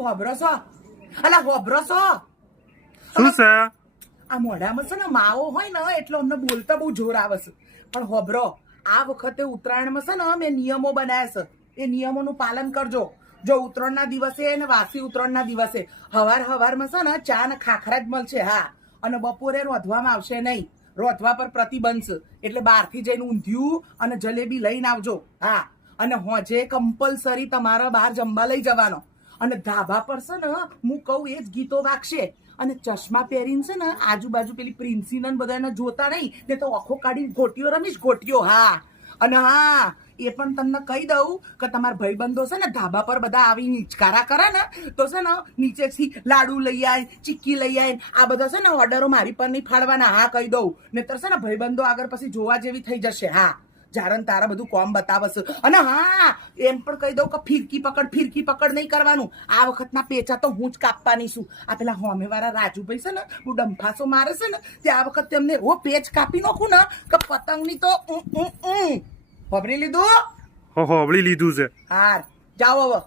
તું હોબરો છો? અલા હોબરો છો? શું છે? આ મોઢામાં છે ને માવો હોય ને એટલે અમને બોલતા બહુ જોર આવે છે. પણ હોબરો, આ વખતે ઉત્તરાયણમાં છે ને મેં નિયમો બનાવ્યા છે. એ નિયમોનું પાલન કરજો. જો ઉત્તરાયણના દિવસે ને વાસી ઉત્તરાયણના દિવસે હવારમાં છે ને ચા ને ખાખરા જ મળશે. હા, અને બપોરે રોધવામાં આવશે નહીં. રોધવા પર પ્રતિબંધ છે. એટલે બહારથી જઈને ઊંધિયું અને જલેબી લઈને આવજો. હા, અને હોજે કમ્પલસરી તમારા બહાર જમવા લઈ જવાનો. અને ધાબા પર છે ને હું કહું એ જ ગીતો વાગશે. અને ચશ્મા પહેરીને છે ને આજુબાજુ પેલી પ્રિન્સીને બધાને જોતા નહીં, ને તો આંખો કાઢીને ગોટીઓ રમીશ, ગોટીઓ. હા, અને હા, એ પણ તમને કહી દઉં કે તમારા ભાઈબંધો છે ને ધાબા પર બધા આવી નિચકારા કરે ને તો છે ને નીચેથી લાડુ લઈ આય, ચીક્કી લઈ આય. આ બધા છે ને ઓર્ડરો મારી પર નહીં ફાડવાના. હા, કહી દઉં. નહીતર છે ને ભાઈબંધો આગળ પછી જોવા જેવી થઈ જશે. હા, જારણ તારા બધું કોમ બતાવશે. અને હા, એમ પણ કહી દઉં કે ફિરકી પકડ નહીં કરવાનું. આ વખતના પેચા તો હું જ કાપવાની છું. આ પેલા હોમેવાળા રાજુભાઈ છે ને હું ડંફાસો મારે છે ને તે આ વખત તેમને એવો પેચ કાપી નાખું ને કે પતંગની તો વાપરી લીધું. હોબળી લીધું છે. હા, જાઓ હવે.